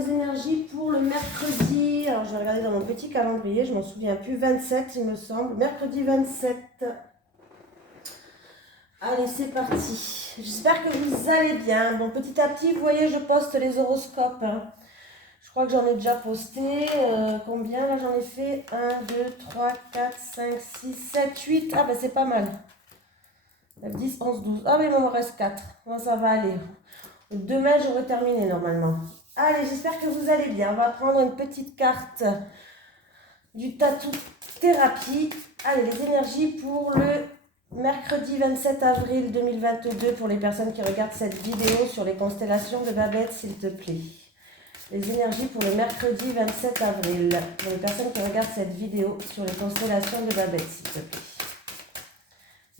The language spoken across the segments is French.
les énergies pour le mercredi. Alors, je vais regarder dans mon petit calendrier, je m'en souviens plus. 27, il me semble. Mercredi 27. Allez, c'est parti. J'espère que vous allez bien. Bon, petit à petit, vous voyez, je poste les horoscopes. Je crois que j'en ai déjà posté. Combien là j'en ai fait 1, 2, 3, 4, 5, 6, 7, 8. Ah ben c'est pas mal. 10, 11, 12. Ah mais il m'en reste 4. Bon, ça va aller. Demain, j'aurai terminé normalement. Allez, j'espère que vous allez bien. On va prendre une petite carte du tatou thérapie. Allez, les énergies pour le mercredi 27 avril 2022 pour les personnes qui regardent cette vidéo sur les constellations de Babette, s'il te plaît. Les énergies pour le mercredi 27 avril pour les personnes qui regardent cette vidéo sur les constellations de Babette, s'il te plaît.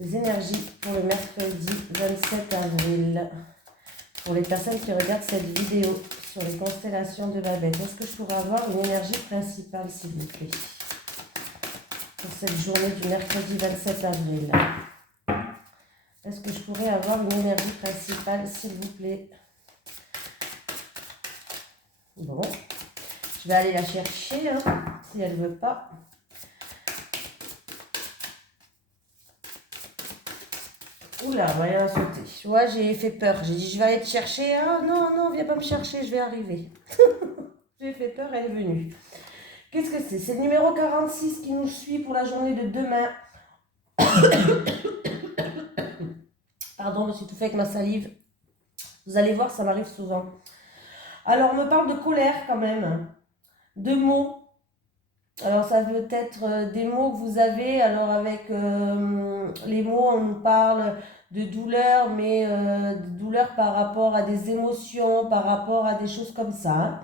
Les énergies pour le mercredi 27 avril pour les personnes qui regardent cette vidéo sur les constellations de Babette. Est-ce que je pourrais avoir une énergie principale, s'il vous plaît, pour cette journée du mercredi 27 avril? Est-ce que je pourrais avoir une énergie principale, s'il vous plaît? Bon, je vais aller la chercher, si elle ne veut pas. Oula, elle a sauté. Tu vois, j'ai fait peur. J'ai dit, je vais aller te chercher. Ah non, non, viens pas me chercher, je vais arriver. J'ai fait peur, elle est venue. Qu'est-ce que c'est? C'est le numéro 46 qui nous suit pour la journée de demain. Pardon, je me suis tout fait avec ma salive. Vous allez voir, ça m'arrive souvent. Alors, on me parle de colère quand même. De mots. Alors, ça peut être des mots que vous avez. Alors, avec les mots, on nous parle de douleur, mais de douleur par rapport à des émotions, par rapport à des choses comme ça.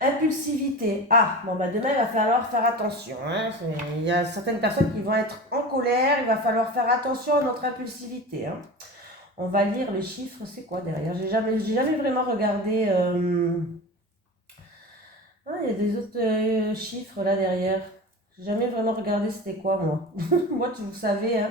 Impulsivité. Ah, bon, bah demain, il va falloir faire attention. Il y a certaines personnes qui vont être en colère. Il va falloir faire attention à notre impulsivité. On va lire le chiffre. C'est quoi derrière? J'ai jamais vraiment regardé. Ah, il y a des autres chiffres là derrière. J'ai jamais vraiment regardé c'était quoi, moi. Moi, vous savez,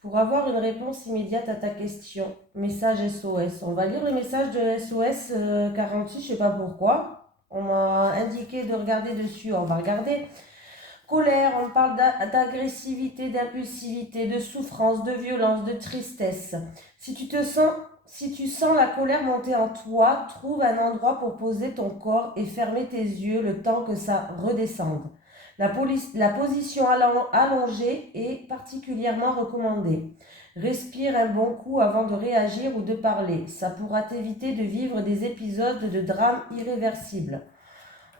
pour avoir une réponse immédiate à ta question, message SOS. On va lire le message de SOS 46, je sais pas pourquoi. On m'a indiqué de regarder dessus, on va regarder. Colère, on parle d'agressivité, d'impulsivité, de souffrance, de violence, de tristesse. Si tu sens la colère monter en toi, trouve un endroit pour poser ton corps et fermer tes yeux le temps que ça redescende. La position allongée est particulièrement recommandée. Respire un bon coup avant de réagir ou de parler. Ça pourra t'éviter de vivre des épisodes de drame irréversibles.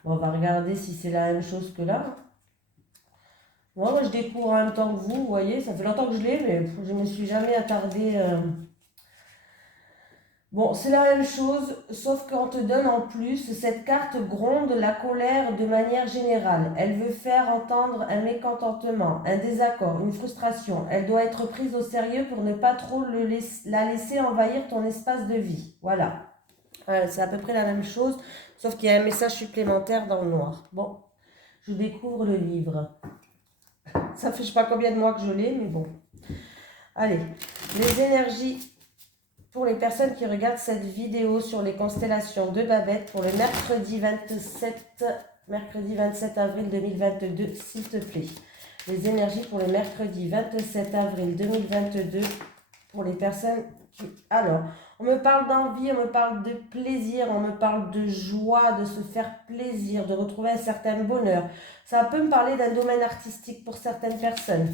Bon, on va regarder si c'est la même chose que là. Moi, je découvre en même temps que vous voyez. Ça fait longtemps que je l'ai, mais je ne me suis jamais attardée. Bon, c'est la même chose, sauf qu'on te donne en plus, cette carte gronde la colère de manière générale. Elle veut faire entendre un mécontentement, un désaccord, une frustration. Elle doit être prise au sérieux pour ne pas trop la laisser envahir ton espace de vie. Voilà. C'est à peu près la même chose, sauf qu'il y a un message supplémentaire dans le noir. Bon, je découvre le livre. Ça fait je ne sais pas combien de mois que je l'ai, mais bon. Allez, les énergies pour les personnes qui regardent cette vidéo sur les constellations de Babette pour le mercredi 27 avril 2022, s'il te plaît. Les énergies pour le mercredi 27 avril 2022 pour les personnes qui... Alors, on me parle d'envie, on me parle de plaisir, on me parle de joie, de se faire plaisir, de retrouver un certain bonheur. Ça peut me parler d'un domaine artistique pour certaines personnes.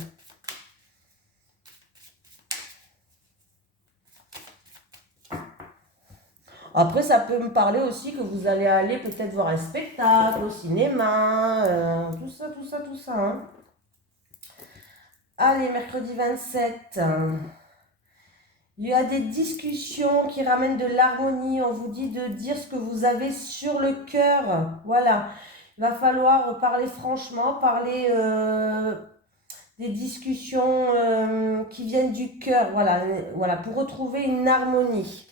Après, ça peut me parler aussi que vous allez aller peut-être voir un spectacle au cinéma, tout ça, tout ça, tout ça. Allez, mercredi 27. Il y a des discussions qui ramènent de l'harmonie. On vous dit de dire ce que vous avez sur le cœur. Voilà. Il va falloir parler franchement, parler des discussions qui viennent du cœur. Voilà, pour retrouver une harmonie.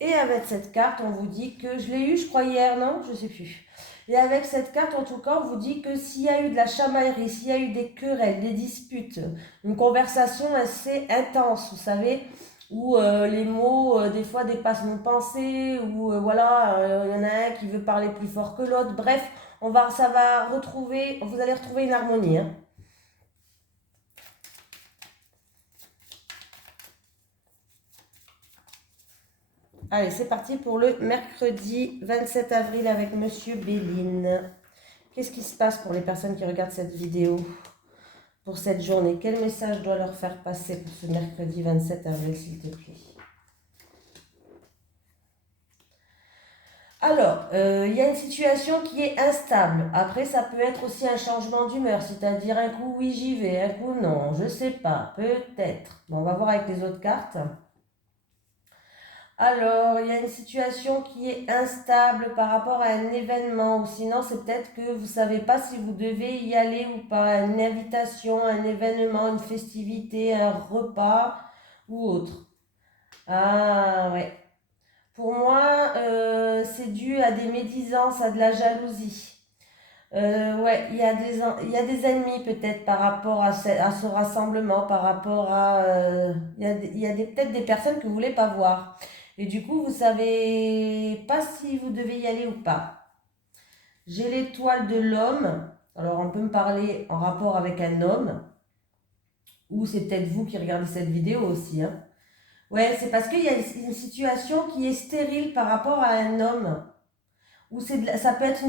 Et avec cette carte, on vous dit que, je l'ai eu je crois hier, non? Je ne sais plus. Et avec cette carte, en tout cas, on vous dit que s'il y a eu de la chamaillerie, s'il y a eu des querelles, des disputes, une conversation assez intense, vous savez, où les mots, des fois, dépassent nos pensées, ou voilà, il y en a un qui veut parler plus fort que l'autre. Bref, ça va retrouver, vous allez retrouver une harmonie, hein. Allez, c'est parti pour le mercredi 27 avril avec Monsieur Béline. Qu'est-ce qui se passe pour les personnes qui regardent cette vidéo pour cette journée? Quel message doit leur faire passer pour ce mercredi 27 avril, s'il te plaît? Alors, il y a une situation qui est instable. Après, ça peut être aussi un changement d'humeur, c'est-à-dire un coup oui j'y vais, un coup non, je sais pas, peut-être. Bon, on va voir avec les autres cartes. Alors, il y a une situation qui est instable par rapport à un événement, ou sinon c'est peut-être que vous ne savez pas si vous devez y aller ou pas. Une invitation, un événement, une festivité, un repas ou autre. Ah ouais. Pour moi, c'est dû à des médisances, à de la jalousie. Ouais, il y a des ennemis peut-être par rapport à ce rassemblement, par rapport à... il y a peut-être des personnes que vous voulez pas voir. Et du coup, vous savez pas si vous devez y aller ou pas. J'ai l'étoile de l'homme. Alors, on peut me parler en rapport avec un homme. Ou c'est peut-être vous qui regardez cette vidéo aussi, hein. Ouais, c'est parce qu'il y a une situation qui est stérile par rapport à un homme. Ou ça peut être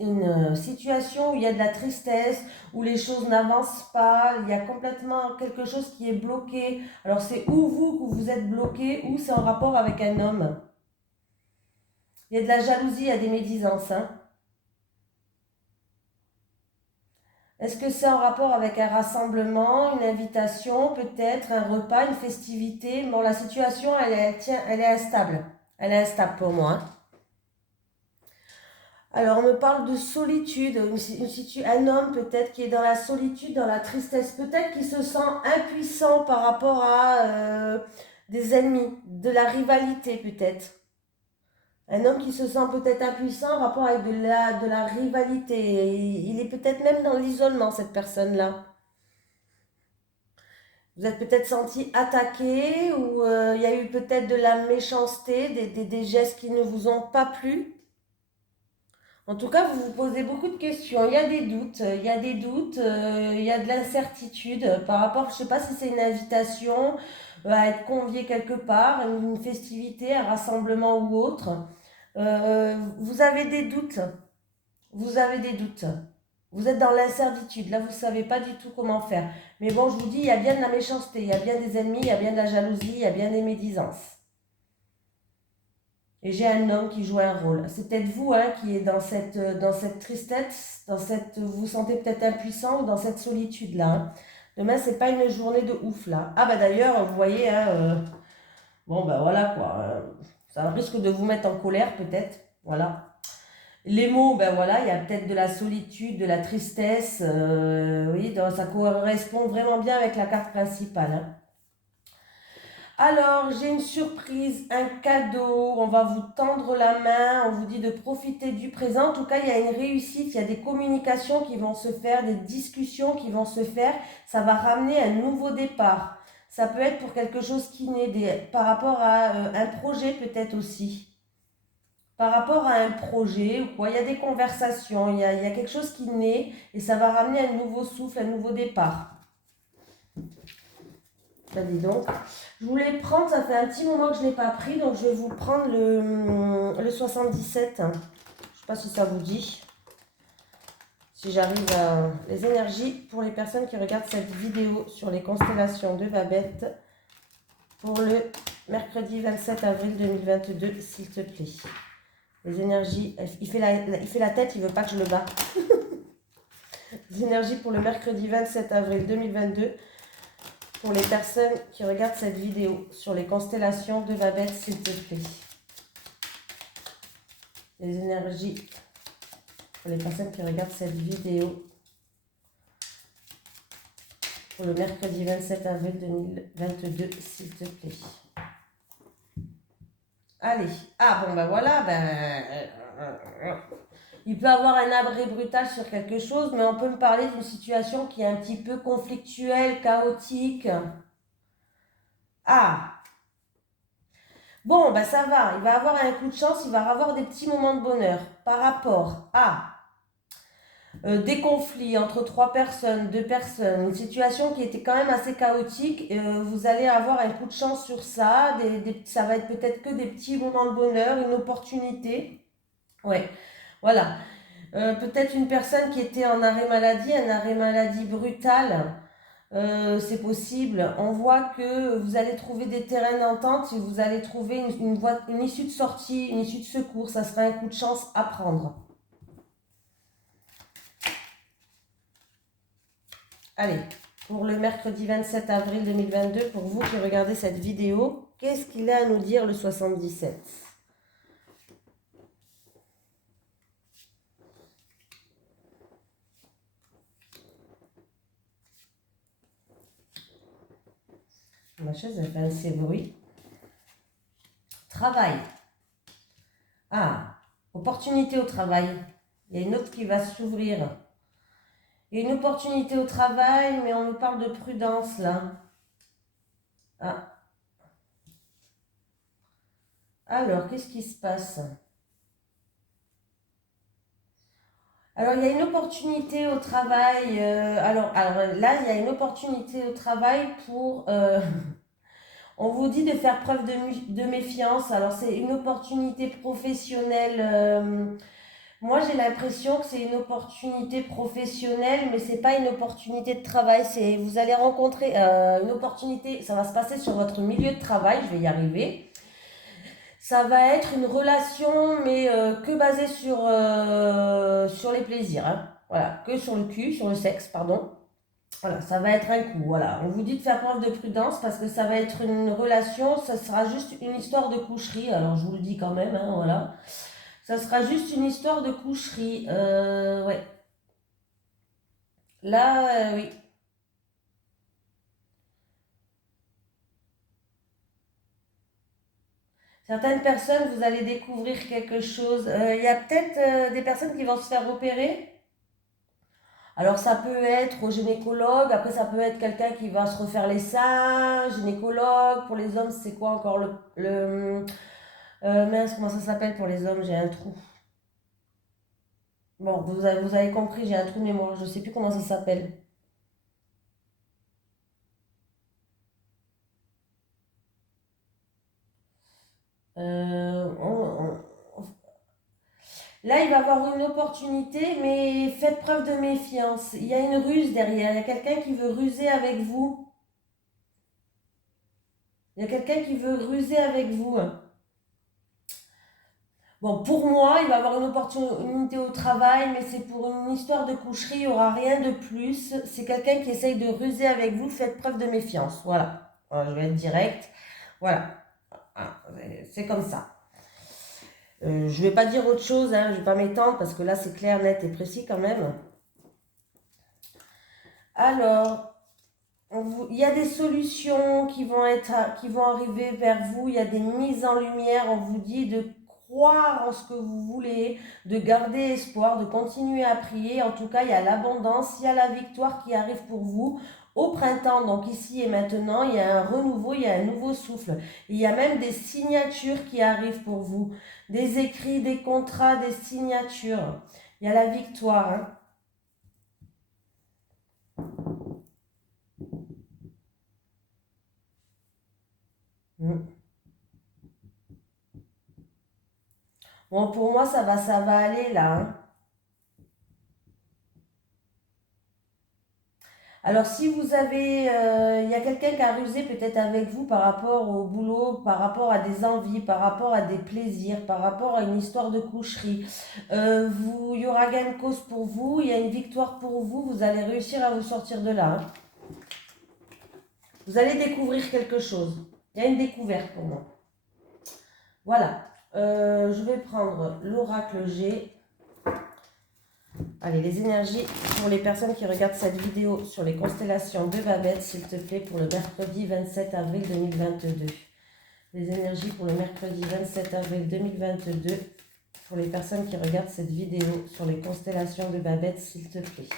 une situation où il y a de la tristesse, où les choses n'avancent pas, il y a complètement quelque chose qui est bloqué. Alors c'est ou vous que vous êtes bloqué, ou c'est en rapport avec un homme. Il y a de la jalousie, il y a des médisances, hein. Est-ce que c'est en rapport avec un rassemblement, une invitation, peut-être un repas, une festivité? Bon, la situation, elle est instable. Elle est instable pour moi, hein. Alors, on me parle de solitude, un homme peut-être qui est dans la solitude, dans la tristesse, peut-être qui se sent impuissant par rapport à des ennemis, de la rivalité peut-être. Un homme qui se sent peut-être impuissant en rapport avec de la rivalité. Il est peut-être même dans l'isolement, cette personne-là. Vous êtes peut-être senti attaqué ou il y a eu peut-être de la méchanceté, des gestes qui ne vous ont pas plu. En tout cas, vous vous posez beaucoup de questions. Il y a des doutes, il y a des doutes, il y a de l'incertitude par rapport, je ne sais pas si c'est une invitation à être convié quelque part, une festivité, un rassemblement ou autre. Vous avez des doutes. Vous avez des doutes. Vous êtes dans l'incertitude. Là, vous ne savez pas du tout comment faire. Mais bon, je vous dis, il y a bien de la méchanceté, il y a bien des ennemis, il y a bien de la jalousie, il y a bien des médisances. Et j'ai un homme qui joue un rôle. C'est peut-être vous, hein, qui est dans cette tristesse, vous vous sentez peut-être impuissant ou dans cette solitude-là, hein. Demain, c'est pas une journée de ouf, là. Ah bah d'ailleurs, vous voyez, hein, bon bah voilà quoi. Ça risque de vous mettre en colère peut-être. Voilà. Les mots, ben voilà, il y a peut-être de la solitude, de la tristesse. Oui, ça correspond vraiment bien avec la carte principale, hein. Alors, j'ai une surprise, un cadeau, on va vous tendre la main, on vous dit de profiter du présent. En tout cas, il y a une réussite, il y a des communications qui vont se faire, des discussions qui vont se faire. Ça va ramener un nouveau départ. Ça peut être pour quelque chose qui naît, par rapport à un projet peut-être aussi. Par rapport à un projet ou quoi, il y a des conversations, il y a quelque chose qui naît et ça va ramener un nouveau souffle, un nouveau départ. Ben dis donc. Je voulais prendre, ça fait un petit moment que je ne l'ai pas pris, donc je vais vous prendre le 77. Je ne sais pas si ça vous dit. Si j'arrive à... Les énergies pour les personnes qui regardent cette vidéo sur les constellations de Babette pour le mercredi 27 avril 2022, s'il te plaît. Les énergies... Il fait la tête, il ne veut pas que je le bats. Les énergies pour le mercredi 27 avril 2022 pour les personnes qui regardent cette vidéo sur les constellations de Babette, s'il te plaît. Les énergies pour les personnes qui regardent cette vidéo pour le mercredi 27 avril 2022, s'il te plaît. Allez. Ah bon, ben voilà, il peut avoir un abri brutal sur quelque chose, mais on peut me parler d'une situation qui est un petit peu conflictuelle, chaotique. Ah, Bon, bah ça va, il va avoir un coup de chance, il va avoir des petits moments de bonheur par rapport à des conflits entre trois personnes, deux personnes, une situation qui était quand même assez chaotique. Vous allez avoir un coup de chance sur ça, ça va être peut-être que des petits moments de bonheur, une opportunité. Ouais, voilà. Peut-être une personne qui était en arrêt maladie, un arrêt maladie brutal. C'est possible. On voit que vous allez trouver des terrains d'entente et vous allez trouver une issue de sortie, une issue de secours. Ça sera un coup de chance à prendre. Allez, pour le mercredi 27 avril 2022, pour vous qui regardez cette vidéo, qu'est-ce qu'il a à nous dire le 77? Ma chaise, elle fait assez bruit. Travail. Ah, opportunité au travail. Il y a une autre qui va s'ouvrir. Il y a une opportunité au travail, mais on me parle de prudence là. Ah. Alors, qu'est-ce qui se passe? Alors, il y a une opportunité au travail. Alors là, il y a une opportunité au travail pour... on vous dit de faire preuve de méfiance. Alors, c'est une opportunité professionnelle. Moi, j'ai l'impression que c'est une opportunité professionnelle, mais c'est pas une opportunité de travail. Vous allez rencontrer une opportunité. Ça va se passer sur votre milieu de travail. Je vais y arriver. Ça va être une relation, mais que basée sur les plaisirs. Hein. Voilà, que sur le cul, sur le sexe, pardon. Voilà, ça va être un coup. Voilà, on vous dit de faire preuve de prudence parce que ça va être une relation, ça sera juste une histoire de coucherie. Alors, je vous le dis quand même, hein, voilà. Ça sera juste une histoire de coucherie. Ouais. Là, oui. Certaines personnes, vous allez découvrir quelque chose. Il y a peut-être des personnes qui vont se faire opérer. Alors ça peut être au gynécologue, après ça peut être quelqu'un qui va se refaire les seins, gynécologue. Pour les hommes, c'est quoi encore mince, comment ça s'appelle pour les hommes? J'ai un trou. Bon, vous avez compris, j'ai un trou de mémoire, je ne sais plus comment ça s'appelle. Euh, on- Là, il va avoir une opportunité, mais faites preuve de méfiance. Il y a une ruse derrière, il y a quelqu'un qui veut ruser avec vous. Il y a quelqu'un qui veut ruser avec vous. Bon, pour moi, il va avoir une opportunité au travail, mais c'est pour une histoire de coucherie, il n'y aura rien de plus. C'est quelqu'un qui essaye de ruser avec vous, faites preuve de méfiance. Voilà. Je vais être direct. Voilà. Ah, c'est comme ça. Je ne vais pas dire autre chose, hein, je ne vais pas m'étendre parce que là c'est clair, net et précis quand même. Alors, il y a des solutions qui vont arriver vers vous, il y a des mises en lumière, on vous dit de croire en ce que vous voulez, de garder espoir, de continuer à prier. En tout cas, il y a l'abondance, il y a la victoire qui arrive pour vous au printemps. Donc ici et maintenant, il y a un renouveau, il y a un nouveau souffle. Il y a même des signatures qui arrivent pour vous, des écrits, des contrats, des signatures. Il y a la victoire. Hein. Mm. Bon, pour moi, ça va aller là. Hein. Alors, si vous avez, il y a quelqu'un qui a rusé peut-être avec vous par rapport au boulot, par rapport à des envies, par rapport à des plaisirs, par rapport à une histoire de coucherie, il y aura gain de cause pour vous, il y a une victoire pour vous, vous allez réussir à vous sortir de là. Hein. Vous allez découvrir quelque chose. Il y a une découverte pour moi. Voilà. Je vais prendre l'oracle G. Allez, les énergies pour les personnes qui regardent cette vidéo sur les constellations de Babette, s'il te plaît, pour le mercredi 27 avril 2022. Les énergies pour le mercredi 27 avril 2022 pour les personnes qui regardent cette vidéo sur les constellations de Babette, s'il te plaît.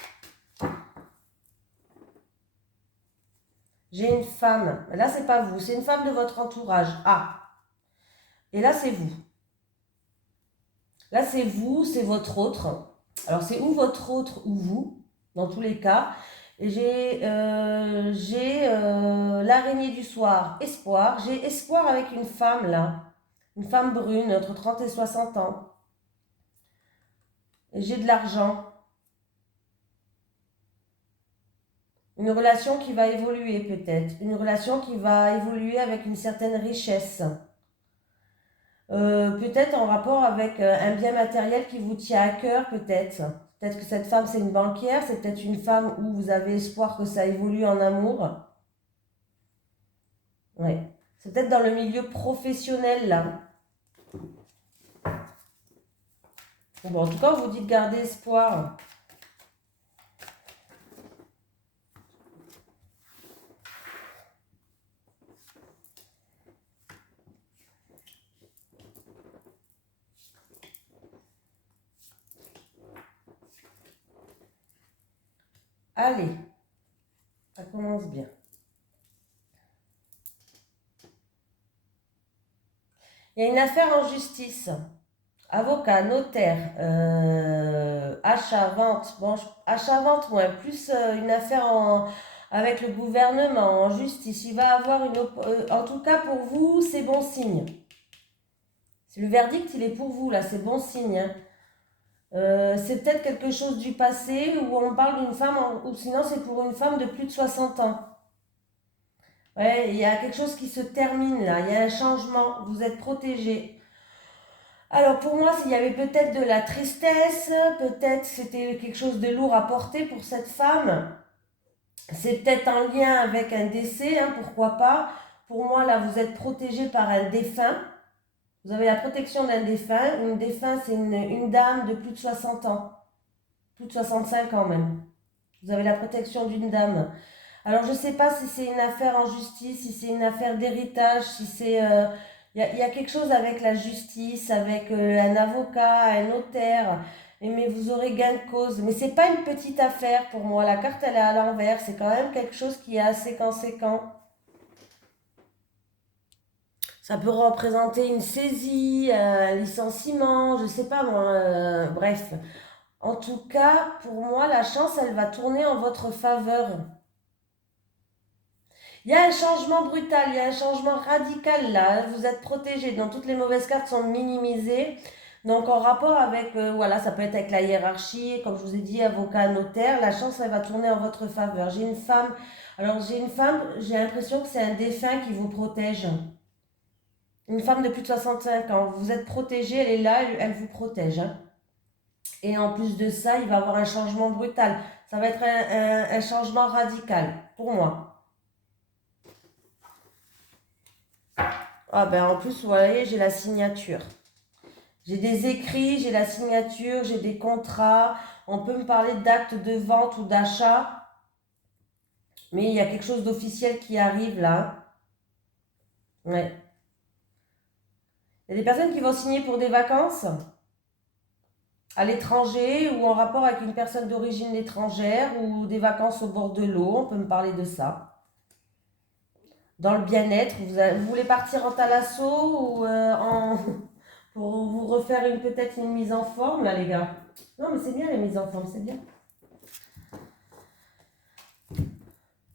J'ai une femme. Là, c'est pas vous, c'est une femme de votre entourage. Ah, Et là, c'est vous. Là, c'est vous, c'est votre autre. Alors, c'est ou votre autre ou vous, dans tous les cas. Et j'ai l'araignée du soir, espoir. J'ai espoir avec une femme, là. Une femme brune, entre 30 et 60 ans. Et j'ai de l'argent. Une relation qui va évoluer, peut-être. Une relation qui va évoluer avec une certaine richesse. Peut-être en rapport avec un bien matériel qui vous tient à cœur, peut-être. Peut-être que cette femme, c'est une banquière, c'est peut-être une femme où vous avez espoir que ça évolue en amour. Ouais. C'est peut-être dans le milieu professionnel, là. Bon, en tout cas, vous dites garder espoir. Allez, ça commence bien. Il y a une affaire en justice. Avocat, notaire, achat, vente. Bon, achat, vente, moins. Plus une affaire avec le gouvernement, en justice. Il va avoir en tout cas, pour vous, c'est bon signe. Le verdict, il est pour vous, là. C'est bon signe. Hein. C'est peut-être quelque chose du passé où on parle d'une femme, ou sinon c'est pour une femme de plus de 60 ans. Ouais, il y a quelque chose qui se termine là, il y a un changement, vous êtes protégé. Alors pour moi, s'il y avait peut-être de la tristesse, peut-être c'était quelque chose de lourd à porter pour cette femme. C'est peut-être en lien avec un décès, hein, pourquoi pas. Pour moi, là, vous êtes protégé par un défunt. Vous avez la protection d'un défunt. Une défunt, c'est une dame de plus de 60 ans. Plus de 65 ans même. Vous avez la protection d'une dame. Alors, je ne sais pas si c'est une affaire en justice, si c'est une affaire d'héritage, si c'est... y a quelque chose avec la justice, avec un avocat, un notaire, mais vous aurez gain de cause. Mais c'est pas une petite affaire pour moi. La carte, elle est à l'envers. C'est quand même quelque chose qui est assez conséquent. Ça peut représenter une saisie, un licenciement, je sais pas moi. Bref. En tout cas, pour moi, la chance, elle va tourner en votre faveur. Il y a un changement brutal, il y a un changement radical là. Vous êtes protégé, donc toutes les mauvaises cartes sont minimisées. Donc en rapport avec, voilà, ça peut être avec la hiérarchie, comme je vous ai dit, avocat, notaire, la chance, elle va tourner en votre faveur. J'ai une femme, alors j'ai une femme, j'ai l'impression que c'est un défunt qui vous protège. Une femme de plus de 65 ans, vous êtes protégé, elle est là, elle vous protège. Hein. Et en plus de ça, il va y avoir un changement brutal. Ça va être un changement radical, pour moi. Ah ben en plus, vous voyez, j'ai la signature. J'ai des écrits, j'ai la signature, j'ai des contrats. On peut me parler d'actes de vente ou d'achat. Mais il y a quelque chose d'officiel qui arrive là. Ouais. Il y a des personnes qui vont signer pour des vacances à l'étranger ou en rapport avec une personne d'origine étrangère ou des vacances au bord de l'eau. On peut me parler de ça. Dans le bien-être, vous voulez partir en thalasso ou pour vous refaire peut-être une mise en forme là les gars. Non mais c'est bien les mises en forme, c'est bien.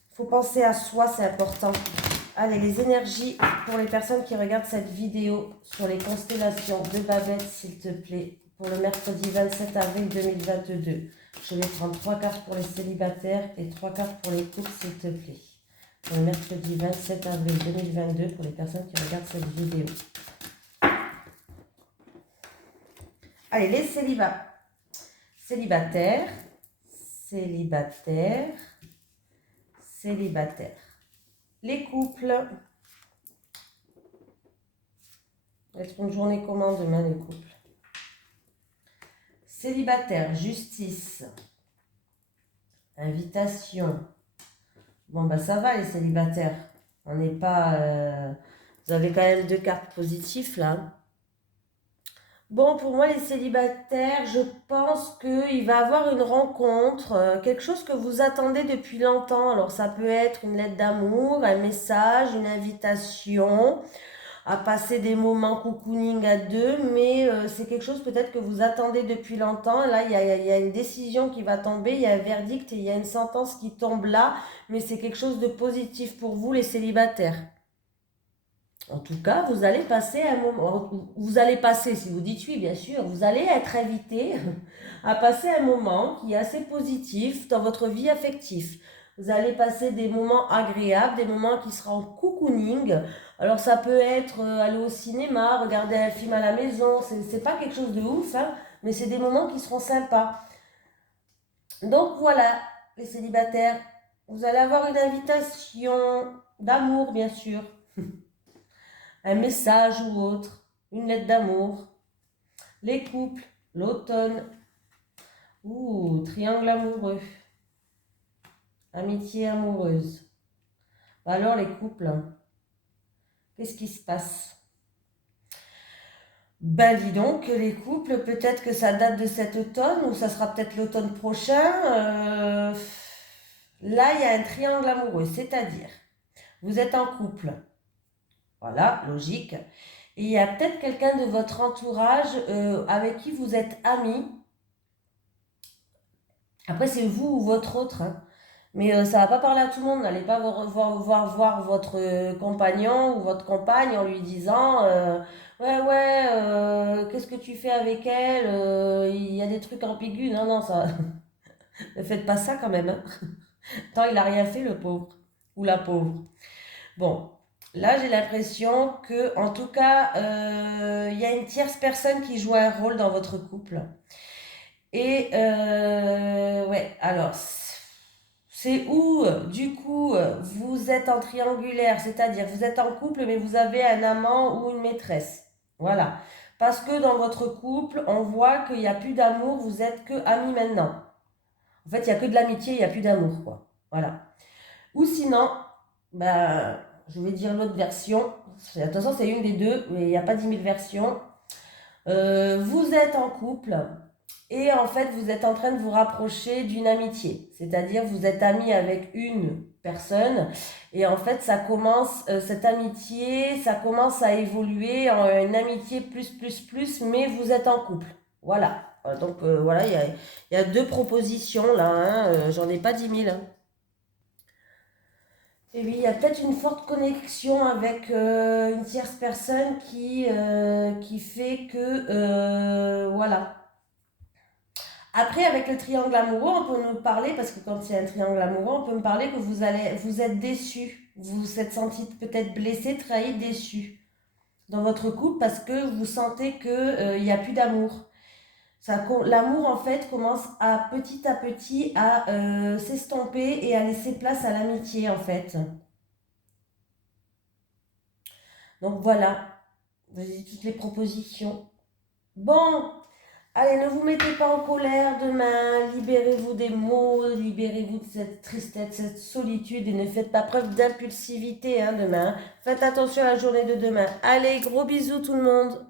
Faut penser à soi, c'est important. Allez, les énergies pour les personnes qui regardent cette vidéo sur les constellations de Babette, s'il te plaît, pour le mercredi 27 avril 2022. Je vais prendre 3 cartes pour les célibataires et 3 cartes pour les couples, s'il te plaît. Pour le mercredi 27 avril 2022, pour les personnes qui regardent cette vidéo. Allez, les célibataires. Célibataire. Les couples. Ça va être une journée comment demain, les couples? Célibataire, justice. Invitation. Bon, bah ça va les célibataires. On n'est pas... Vous avez quand même 2 cartes positives là. Bon, pour moi, les célibataires, je pense qu'il va y avoir une rencontre, quelque chose que vous attendez depuis longtemps. Alors, ça peut être une lettre d'amour, un message, une invitation. à passer des moments cocooning à deux, mais c'est quelque chose peut-être que vous attendez depuis longtemps. Là, il y a une décision qui va tomber, il y a un verdict, et il y a une sentence qui tombe là, mais c'est quelque chose de positif pour vous, les célibataires. En tout cas, vous allez passer un moment, vous allez passer, si vous dites oui, bien sûr, vous allez être invité à passer un moment qui est assez positif dans votre vie affective. Vous allez passer des moments agréables, des moments qui seront cocooning. Alors ça peut être aller au cinéma, regarder un film à la maison, c'est pas quelque chose de ouf, hein, mais c'est des moments qui seront sympas. Donc voilà, les célibataires, vous allez avoir une invitation d'amour, bien sûr, un message ou autre, une lettre d'amour. Les couples, l'automne, ouh, triangle amoureux, amitié amoureuse. Alors les couples, hein, qu'est-ce qui se passe? Ben dis donc, les couples, peut-être que ça date de cet automne ou ça sera peut-être l'automne prochain. Là, il y a un triangle amoureux, c'est-à-dire, vous êtes en couple, voilà, logique. Et il y a peut-être quelqu'un de votre entourage avec qui vous êtes amis. Après, c'est vous ou votre autre, hein. Mais ça va pas parler à tout le monde. N'allez pas voir votre compagnon ou votre compagne en lui disant ouais, ouais, qu'est-ce que tu fais avec elle? Il y a des trucs ambigus. Non, non, ça. Ne faites pas ça quand même, hein. Tant il a rien fait, le pauvre. Ou la pauvre. Bon, là, j'ai l'impression que, en tout cas, il y a une tierce personne qui joue un rôle dans votre couple. Et ouais, alors, c'est où, du coup, vous êtes en triangulaire, c'est-à-dire vous êtes en couple, mais vous avez un amant ou une maîtresse. Voilà. Parce que dans votre couple, on voit qu'il n'y a plus d'amour, vous êtes que amis maintenant. En fait, il n'y a que de l'amitié, il n'y a plus d'amour, quoi. Voilà. Ou sinon, ben, je vais dire l'autre version. Attention, c'est une des deux, mais il n'y a pas 10 000 versions. Vous êtes en couple. Et en fait, vous êtes en train de vous rapprocher d'une amitié. C'est-à-dire, vous êtes ami avec une personne. Et en fait, ça commence, cette amitié, ça commence à évoluer en une amitié plus, mais vous êtes en couple. Voilà. Donc, voilà, il y a deux propositions là, hein. J'en ai pas 10 000, hein. Et oui, il y a peut-être une forte connexion avec une tierce personne qui fait que, voilà. Après, avec le triangle amoureux, on peut nous parler, parce que quand il y a un triangle amoureux, on peut me parler que vous êtes déçu. Vous vous êtes senti peut-être blessé, trahi, déçu dans votre couple parce que vous sentez que, il n'y a plus d'amour. L'amour, en fait, commence à petit à s'estomper et à laisser place à l'amitié, en fait. Donc voilà, vas-y, toutes les propositions. Bon, allez, ne vous mettez pas en colère demain, libérez-vous des mots, libérez-vous de cette tristesse, cette solitude et ne faites pas preuve d'impulsivité, hein, demain. Faites attention à la journée de demain. Allez, gros bisous tout le monde.